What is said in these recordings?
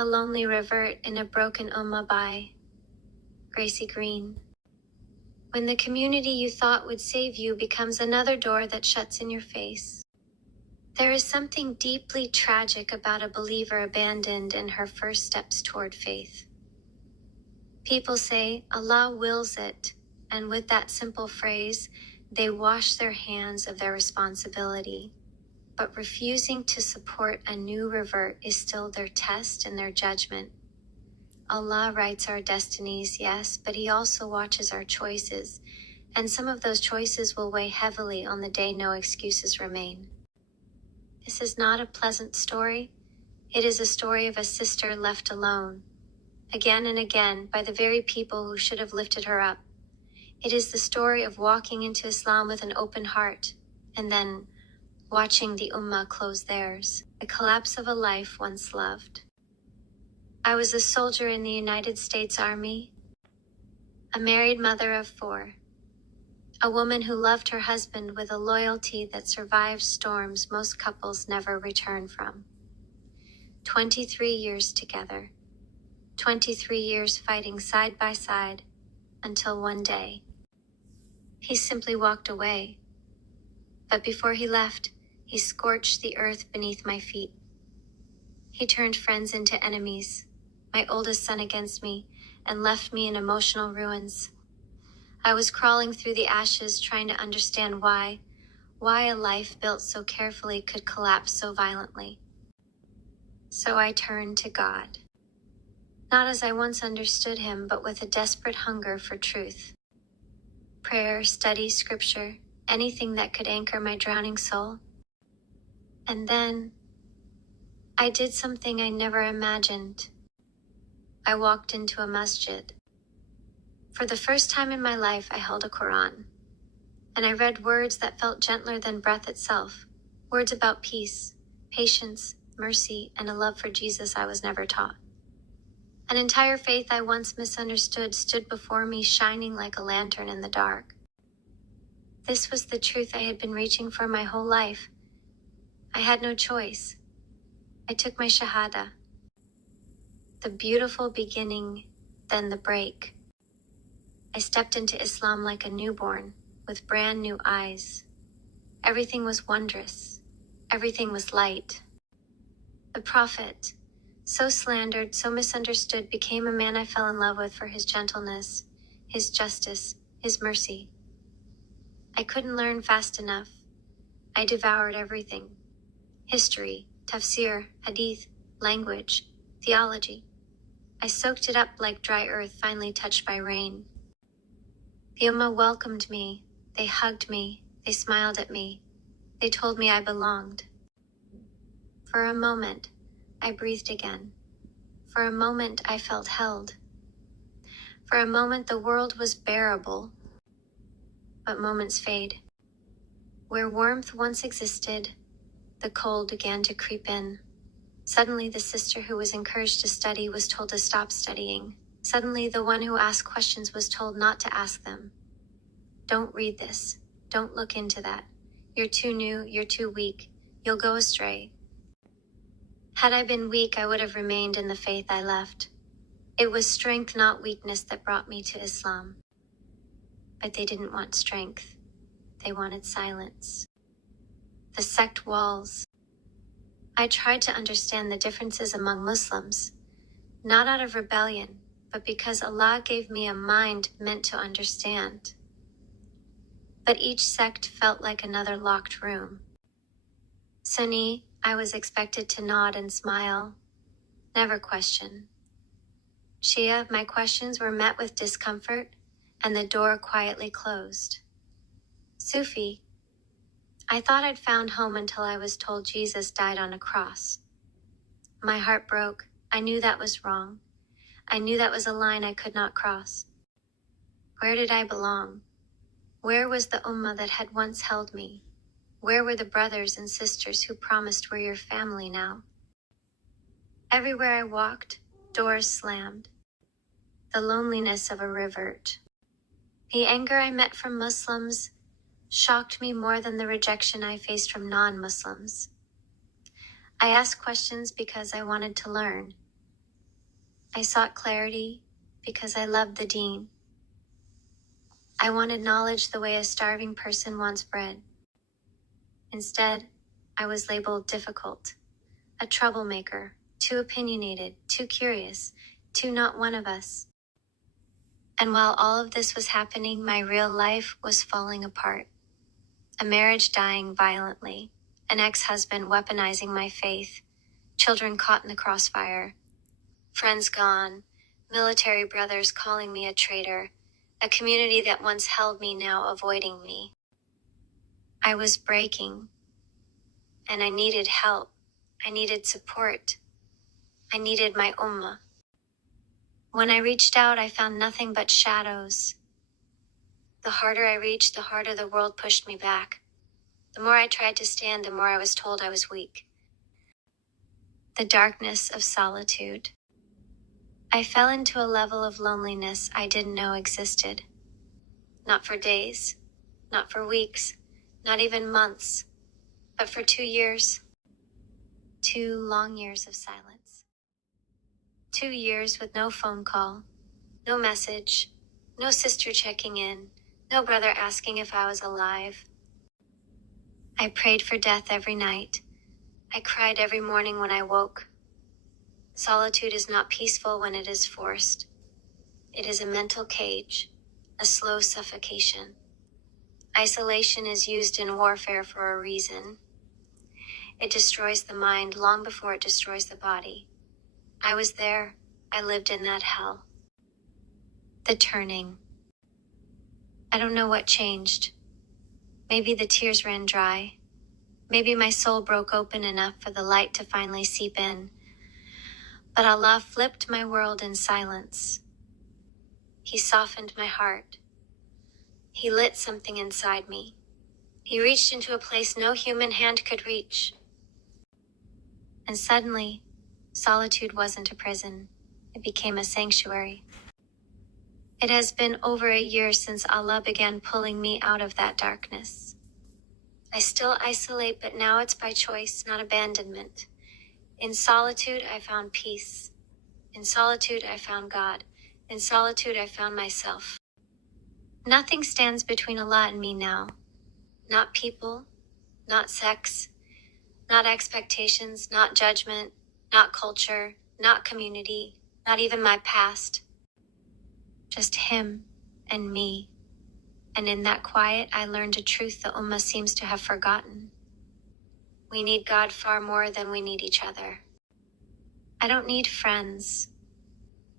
A lonely revert in a broken Ummah by Graycie Green. When the community you thought would save you becomes another door that shuts in your face. There is something deeply tragic about a believer abandoned in her first steps toward faith. People say Allah wills it, and with that simple phrase, they wash their hands of their responsibility. But refusing to support a new revert is still their test and their judgment. Allah writes our destinies, yes, but He also watches our choices, and some of those choices will weigh heavily on the day no excuses remain. This is not a pleasant story. It is a story of a sister left alone, again and again, by the very people who should have lifted her up. It is the story of walking into Islam with an open heart, and then watching the Ummah close theirs, the collapse of a life once loved. I was a soldier in the United States Army, a married mother of 4, a woman who loved her husband with a loyalty that survived storms most couples never return from. 23 years together, 23 years fighting side by side, until one day, he simply walked away. But before he left, he scorched the earth beneath my feet. He turned friends into enemies, my oldest son against me, and left me in emotional ruins. I was crawling through the ashes trying to understand why a life built so carefully could collapse so violently. So I turned to God. Not as I once understood Him, but with a desperate hunger for truth. Prayer, study, scripture, anything that could anchor my drowning soul. And then, I did something I never imagined. I walked into a masjid. For the first time in my life, I held a Quran. And I read words that felt gentler than breath itself. Words about peace, patience, mercy, and a love for Jesus I was never taught. An entire faith I once misunderstood stood before me, shining like a lantern in the dark. This was the truth I had been reaching for my whole life. I had no choice. I took my shahada. The beautiful beginning, then the break. I stepped into Islam like a newborn, with brand new eyes. Everything was wondrous. Everything was light. The Prophet, so slandered, so misunderstood, became a man I fell in love with for his gentleness, his justice, his mercy. I couldn't learn fast enough. I devoured everything. History, tafsir, hadith, language, theology. I soaked it up like dry earth finally touched by rain. The Ummah welcomed me. They hugged me. They smiled at me. They told me I belonged. For a moment, I breathed again. For a moment, I felt held. For a moment, the world was bearable. But moments fade. Where warmth once existed, the cold began to creep in. Suddenly, the sister who was encouraged to study was told to stop studying. Suddenly, the one who asked questions was told not to ask them. Don't read this. Don't look into that. You're too new. You're too weak. You'll go astray. Had I been weak, I would have remained in the faith I left. It was strength, not weakness, that brought me to Islam. But they didn't want strength. They wanted silence. The sect walls. I tried to understand the differences among Muslims, not out of rebellion, but because Allah gave me a mind meant to understand. But each sect felt like another locked room. Sunni, I was expected to nod and smile, never question. Shia, my questions were met with discomfort, and the door quietly closed. Sufi, I thought I'd found home until I was told Jesus died on a cross. My heart broke. I knew that was wrong. I knew that was a line I could not cross. Where did I belong? Where was the Ummah that had once held me? Where were the brothers and sisters who promised we're your family now? Everywhere I walked, doors slammed. The loneliness of a revert. The anger I met from Muslims shocked me more than the rejection I faced from non-Muslims. I asked questions because I wanted to learn. I sought clarity because I loved the deen. I wanted knowledge the way a starving person wants bread. Instead, I was labeled difficult, a troublemaker, too opinionated, too curious, too not one of us. And while all of this was happening, my real life was falling apart. A marriage dying violently, an ex-husband weaponizing my faith, children caught in the crossfire, friends gone, military brothers calling me a traitor, a community that once held me now avoiding me. I was breaking, and I needed help. I needed support. I needed my ummah. When I reached out, I found nothing but shadows. The harder I reached, the harder the world pushed me back. The more I tried to stand, the more I was told I was weak. The darkness of solitude. I fell into a level of loneliness I didn't know existed. Not for days, not for weeks, not even months, but for 2 years. 2 long years of silence. 2 years with no phone call, no message, no sister checking in, no brother asking if I was alive. I prayed for death every night. I cried every morning when I woke. Solitude is not peaceful when it is forced. It is a mental cage, a slow suffocation. Isolation is used in warfare for a reason. It destroys the mind long before it destroys the body. I was there. I lived in that hell. The turning. I don't know what changed. Maybe the tears ran dry. Maybe my soul broke open enough for the light to finally seep in. But Allah flipped my world in silence. He softened my heart. He lit something inside me. He reached into a place no human hand could reach. And suddenly, solitude wasn't a prison. It became a sanctuary. It has been over 8 years since Allah began pulling me out of that darkness. I still isolate, but now it's by choice, not abandonment. In solitude, I found peace. In solitude, I found God. In solitude, I found myself. Nothing stands between Allah and me now. Not people, not sex, not expectations, not judgment, not culture, not community, not even my past. Just him and me. And in that quiet, I learned a truth the Ummah seems to have forgotten. We need God far more than we need each other. I don't need friends.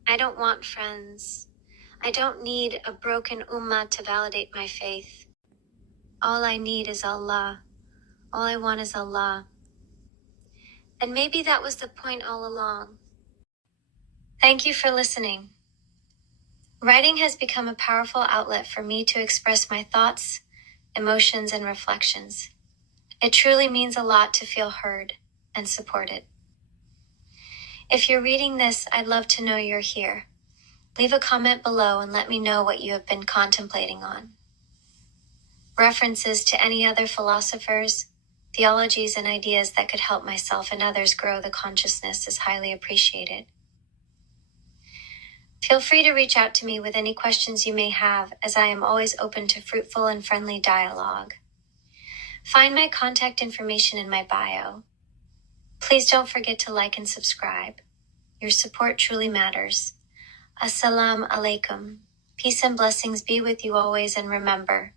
I don't want friends. I don't need a broken Ummah to validate my faith. All I need is Allah. All I want is Allah. And maybe that was the point all along. Thank you for listening. Writing has become a powerful outlet for me to express my thoughts, emotions, and reflections. It truly means a lot to feel heard and supported. If you're reading this, I'd love to know you're here. Leave a comment below and let me know what you have been contemplating on. References to any other philosophers, theologies, and ideas that could help myself and others grow the consciousness is highly appreciated. Feel free to reach out to me with any questions you may have, as I am always open to fruitful and friendly dialogue. Find my contact information in my bio. Please don't forget to like and subscribe. Your support truly matters. Assalamu alaikum. Peace and blessings be with you always, and remember,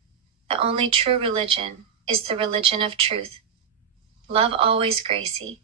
the only true religion is the religion of truth. Love always, Graycie.